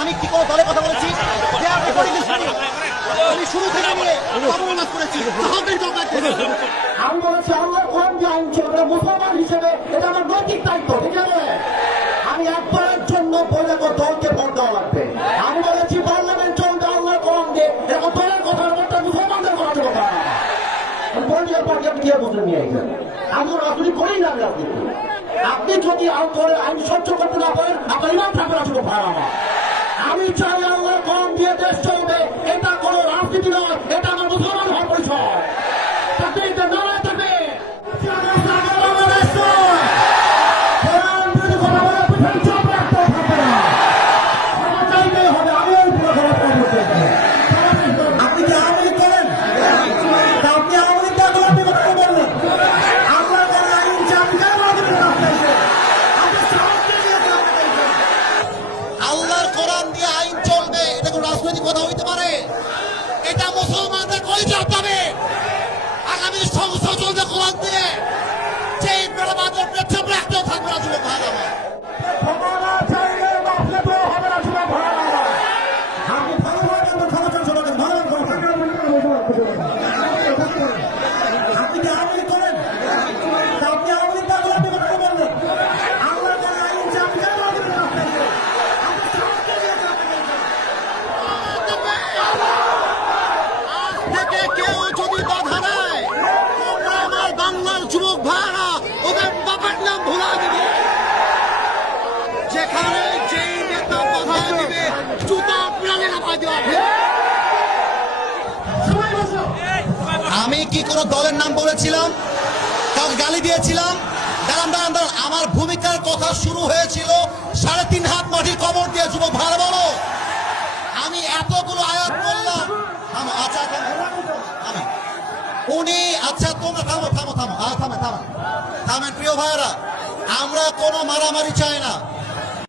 আমি কি কোনো দলের কথা বলেছি যে আপনি করেছেন আমি শুরু থেকে নিয়ে অবমাননা করেছি আমি বলেছি আল্লাহর কোরআন যে আইন চলবে মুসলমান হিসেবে এটা আমার নৈতিক দায়িত্ব, ঠিক আছে? আমি একবারের জন্য বলে দলকে ভোট দেওয়া লাগবে। আমি বলেছি পার্লামেন্ট চলবে আল্লাহর কোরআন দিয়ে, এখন দলের কথার মধ্যে মুসলমানদের কথা চলবে না। পলিটিক্যাল পার্টি আপনি কি বুঝে নিয়ে আসবেন? আমি তো রাজনীতি করেই না রাজনীতি। আপনি যদি আইন সহ্য করতে না পারেন আপনার ইমান থাকবে না, শুধু ভাড়া আমার। আমি চাই আল্লাহর কোরআন দিয়ে দেশ চলবে, এটা কোনো রাজনীতি নয়, এটা আমার মুসলমান হওয়ার পরিচয়। তাকবীর, নারায়ে তাকবীর। আপনি কি আওয়ামী করেন? আপনি আওয়ামী আপনি কথা বললেন আল্লাহ আইন আল্লাহর কোরআন দিয়ে আইন চলবে, এটা কোনো রাজনৈতিক কথা হইতে পারে? এটা মুসলমানদের পরিচয় পাবে। আগামী সংসদ চলবে কোরআন দিয়ে, যেই বেড়াবাদের পেছন রাখতেও থাকবে না যুবক ভাই আমার। আপনি কি আওয়ামী করেন? আপনি আওয়ামী আপনি কথা বললেন আল্লাহ আইন থেকে কেউ যদি বাধা দেয়, তোমরা আমার বাংলার যুবক ভাইরা ওদের বাবার নাম ভুলা দিবে। যেখানে যেই নেতা বাধা দিবে জুতা প্রাণে নামা দেওয়া হবে। আমি কি কোনো দলের নাম বলেছিলাম, কাউকে গালি দিয়েছিলাম? দাঁড়ান দাঁড়ান দাঁড়ান, আমার ভূমিকার কথা শুরু হয়েছিল 3.5 হাত মাটির কবর দিয়ে। যুবক ভাইরা বলো, আমি এতগুলো আয়াত বললাম। আচ্ছা উনি, আচ্ছা তোমরা থামো থামো থামো থামেন প্রিয় ভাইরা, আমরা কোনো মারামারি চাই না।